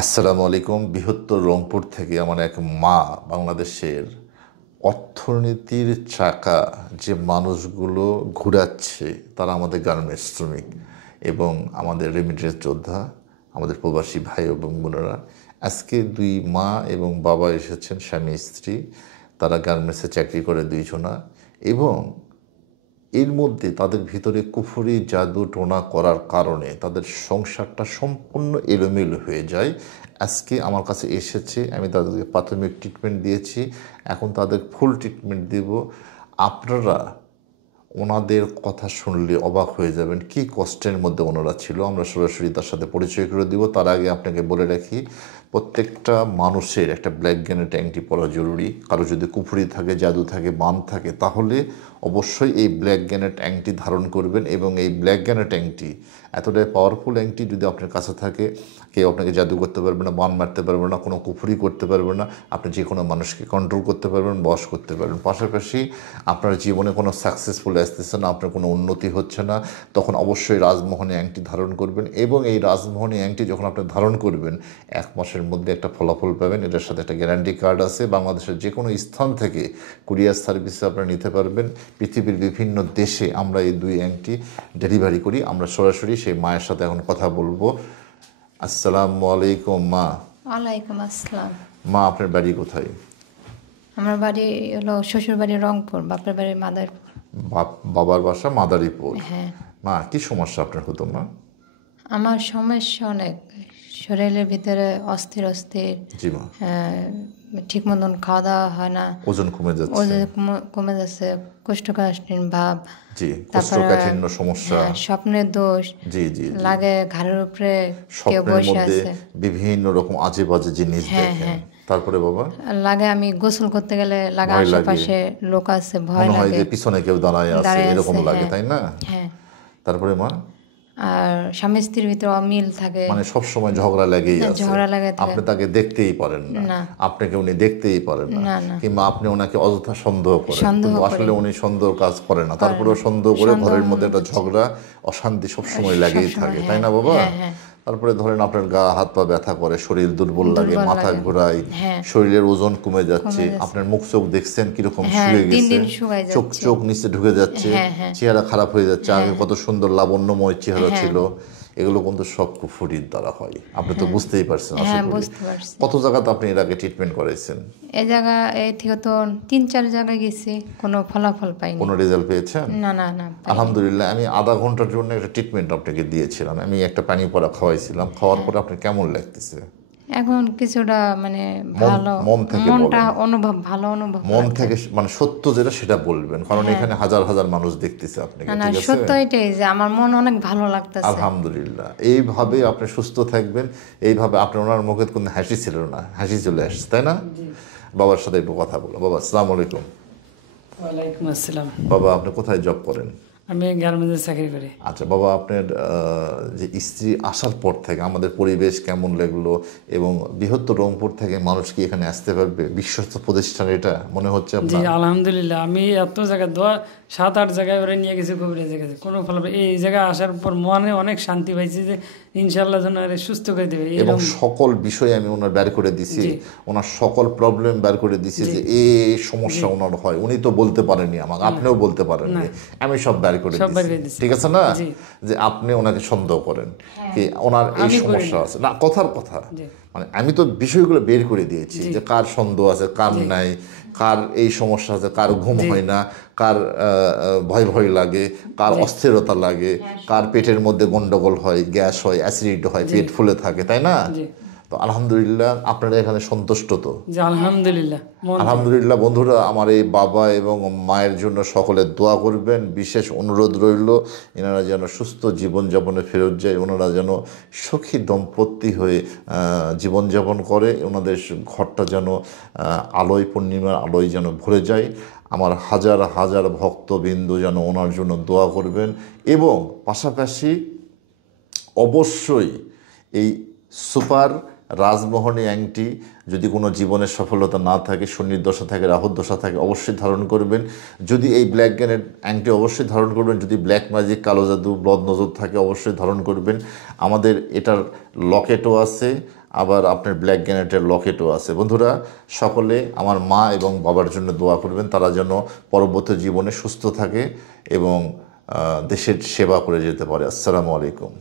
আসসালামু আলাইকুম। বৃহত্তর রংপুর থেকে আমার এক মা বাংলাদেশের অর্থনীতির চাকা যে মানুষগুলো ঘুরাচ্ছে তারা আমাদের গার্মেন্টস শ্রমিক এবং আমাদের রেমিটেন্স যোদ্ধা, আমাদের প্রবাসী ভাই এবং বোনেরা। আজকে দুই মা এবং বাবা এসেছেন, স্বামী স্ত্রী। তারা গার্মেন্টসে চাকরি করে দুইজনা এবং এর মধ্যে তাদের ভিতরে কুফরি জাদু টোনা করার কারণে তাদের সংসারটা সম্পূর্ণ এলোমেলো হয়ে যায়। আজকে আমার কাছে এসেছে, আমি তাদেরকে প্রাথমিক ট্রিটমেন্ট দিয়েছি, এখন তাদের ফুল ট্রিটমেন্ট দেব। আপনারা ওনাদের কথা শুনলে অবাক হয়ে যাবেন কী কষ্টের মধ্যে ওনারা ছিল। আমরা সরাসরি তার সাথে পরিচয় করে দিব। তার আগে আপনাকে বলে রাখি, প্রত্যেকটা মানুষের একটা ব্ল্যাক গ্যানেট অ্যাংটি পরা জরুরি। কারো যদি কুফরি থাকে, জাদু থাকে, মান থাকে, তাহলে অবশ্যই এই ব্ল্যাক গ্যানেট অ্যাংটি ধারণ করবেন। এবং এই ব্ল্যাক গ্যানেট অ্যাংটি এতটাই পাওয়ারফুল অ্যাংটি, যদি আপনার কাছে থাকে, কেউ আপনাকে জাদু করতে পারবে না, বান মারতে পারবে না, কোনো কুফরি করতে পারবে না। আপনি যে কোনো মানুষকে কন্ট্রোল করতে পারবেন, বশ করতে পারবেন। পাশাপাশি আপনার জীবনে কোনো সাকসেসফুল আসতেছে না, আপনার কোনো উন্নতি হচ্ছে না, তখন অবশ্যই রাজমোহনী অ্যাংটি ধারণ করবেন। এবং এই রাজমোহনী অ্যাংটি যখন আপনি ধারণ করবেন, 1 মাসের মধ্যে একটা ফলাফল পাবেন। এটার সাথে একটা গ্যারান্টি কার্ড আছে। বাংলাদেশের যে কোনো স্থান থেকে কুরিয়ার সার্ভিসে আপনারা নিতে পারবেন। পৃথিবীর বিভিন্ন দেশে আমরা এই দুই অ্যাংটি ডেলিভারি করি। আমরা সরাসরি সেই মায়ের সাথে এখন কথা বলবো। আসসালামু আলাইকুম মা। ওয়ালাইকুম আসসালাম। মা, আপনার বাড়ি কোথায়? আমার বাড়ি হলো শ্বশুর বাড়ি রংপুর, বাপের বাড়ি মাদারীপুর। বাবার বাসা মাদারীপুর। হ্যাঁ, মা, কি সমস্যা আপনার হতো মা? আমার সমস্যা অনেক, শরীরের ভিতরে অস্থির অস্থির, জি মা। ঠিক মতন খাওয়া দাওয়া হয় না, ওজন কমে যাচ্ছে। ওজন কমে যাচ্ছে, কোষ্ঠকাঠিন্য ভাব, জি, তারপরে কোষ্ঠকাঠিন্য সমস্যা। স্বপ্নের দোষ জি জি জি। লাগে, ঘাড়ের উপরে কেউ স্বপ্নের বসে মধ্যে আছে, বিভিন্ন রকম আজে বাজে জিনিস দেখেন। তারপরে বাবা লাগে আমি গোসল করতে গেলে লাগে ভয় লাগে, আশেপাশে লোক আছে, ভয় মনে হয় লাগে, যে পিছনে কেউ দাঁড়ায় আছে, দাঁড়ায় এরকম আছে, লাগে, হ্যাঁ তাই না? হ্যাঁ। তারপরে মা, আর স্বামী স্ত্রীর ভিতরে অমিল থাকে, মানে সব সময় ঝগড়া লেগেই আছে। ঝগড়া লাগে থাকে। আপনি তাকে দেখতেই পারেন না, না, আপনাকে উনি দেখতেই পারেন না, না, না। কিংবা আপনি ওনাকে অযথা সন্দেহ করেন, সন্দেহ কিন্তু করি। আসলে উনি সন্দেহ কাজ করে না। তারপরেও সন্দেহ করে সন্দেহ ঘরের মধ্যে একটা হচ্ছে। ঝগড়া, অশান্তি সবসময় লেগেই সবসময়, থাকে, তাই হ্যাঁ, না বাবা? হ্যাঁ, হ্যাঁ। তারপরে ধরেন আপনার গা হাত পা ব্যথা করে, শরীর দুর্বল লাগে, দুর্বল মাথা লাগে। ঘোরায়, হ্যাঁ। শরীরের ওজন কমে যাচ্ছে, কমে যাচ্ছে। আপনার মুখ চোখ দেখছেন কিরকম হ্যাঁ, শুয়ে দিন গেছে, দিন শুকায় চোখ যাচ্ছে। চোখ নিচে ঢুকে যাচ্ছে, হ্যাঁ, হ্যাঁ। চেহারা খারাপ হয়ে যাচ্ছে। আগে কত সুন্দর লাবণ্যময় চেহারা হ্যাঁ। ছিল। এগুলো কিন্তু সব কুফরির দ্বারা হয়। আপনি তো বুঝতেই পারছেন আশা হ্যাঁ, করি। বুঝতে পারছি। কত জায়গাতে আপনি এর আগে ট্রিটমেন্ট করাইছেন? এই জায়গা এই থেকে তো 3-4 জায়গায় গেছি, কোনো ফলাফল পাইনি। কোনো রেজাল্ট পেয়েছেন? না না না, পাইনি। আলহামদুলিল্লাহ। আমি আধা ঘন্টার জন্য একটা ট্রিটমেন্ট আপনাকে দিয়েছিলাম। আমি একটা পানি পড়া খাওয়াইছিলাম। খাওয়ার পরে আপনার কেমন লাগতেছে? এখন কিছুটা মানে ভালো, মন থেকে মনটা বলেন। ভালো অনুভব মন হচ্ছে। থেকে, মানে সত্য যেটা সেটা বলবেন, কারণ এখানে হাজার হাজার মানুষ দেখতেছে আপনাকে, না না, ঠিক আছে? সত্য এটাই যে আমার মন অনেক ভালো লাগতেছে। আলহামদুলিল্লাহ। এইভাবে আপনি সুস্থ থাকবেন। এইভাবে আপনার ওনার মুখে কোনো হাসি ছিল না, হাসি চলে আসছে, তাই না? বাবার সাথে একটু কথা বলো। বাবা, আসসালামু আলাইকুম। ওয়ালাইকুম আসসালাম। বাবা, আপনি কোথায় জব করেন? আমি গার্মেন্টসে চাকরি করি। আচ্ছা বাবা, আপনার যে স্ত্রী আসার পর থেকে আমাদের পরিবেশ কেমন লাগলো, এবং বৃহত্তর রংপুর থেকে মানুষ কি এখানে আসতে পারবে? বিশ্বস্ত প্রতিষ্ঠান এটা মনে হচ্ছে জি আপনার? আলহামদুলিল্লাহ। আমি এত জায়গায় 7-8 জায়গায় ওরা নিয়ে গেছি, কবিরাজ গেছে, কোনো ফল। এই জায়গায় আসার পর মনে অনেক শান্তি পাইছি যে ইনশাল্লাহ যেন এর সুস্থ করে দেবে। এবং সকল বিষয় আমি ওনার বের করে দিছি, ওনার সকল প্রবলেম বের করে দিছি যে এই সমস্যা ওনার হয়। উনি তো বলতে পারেননি আমাকে, আপনিও বলতে পারেননি, আমি সব বের করে দিছি, ঠিক আছে না? যে আপনি ওনাকে সন্দেহ করেন কি ওনার এই সমস্যা আছে না, কথার কথা। মানে আমি তো বিষয়গুলো বের করে দিয়েছি যে কার সন্দেহ আছে, কার নাই, কার এই সমস্যা আছে, কার ঘুম হয় না, কার ভয় ভয় লাগে, কার অস্থিরতা লাগে, কার পেটের মধ্যে গন্ডগোল হয়, গ্যাস হয়, অ্যাসিডিটি হয়, পেট ফুলে থাকে, তাই না? তো আলহামদুলিল্লাহ, আপনারা এখানে সন্তুষ্ট তো? আলহামদুলিল্লাহ। আলহামদুলিল্লাহ। বন্ধুরা, আমার এই বাবা এবং মায়ের জন্য সকলে দোয়া করবেন। বিশেষ অনুরোধ রইল, এনারা যেন সুস্থ জীবনযাপনে ফেরত যায়, ওনারা যেন সুখী দম্পতি হয়ে জীবনযাপন করে, ওনাদের ঘরটা যেন আলোয়, পূর্ণিমার আলোয় যেন ভরে যায়। আমার হাজার হাজার ভক্তবিন্দু যেন ওনার জন্য দোয়া করবেন। এবং পাশাপাশি অবশ্যই এই সুপার রাজমোহনী অ্যাংটি, যদি কোনো জীবনের সফলতা না থাকে, শনির দশা থাকে, রাহুর দশা থাকে, অবশ্যই ধারণ করবেন। যদি এই ব্ল্যাক গ্যানেট অ্যাংটি অবশ্যই ধারণ করবেন। যদি ব্ল্যাক ম্যাজিক, কালো জাদু, ব্লড নজর থাকে, অবশ্যই ধারণ করবেন। আমাদের এটার লকেটও আছে, আবার আপনার ব্ল্যাক গ্যানেটের লকেটও আছে। বন্ধুরা, সকলে আমার মা এবং বাবার জন্য দোয়া করবেন, তারা যেন পরবর্তী জীবনে সুস্থ থাকে এবং দেশের সেবা করে যেতে পারে। আসসালামু আলাইকুম।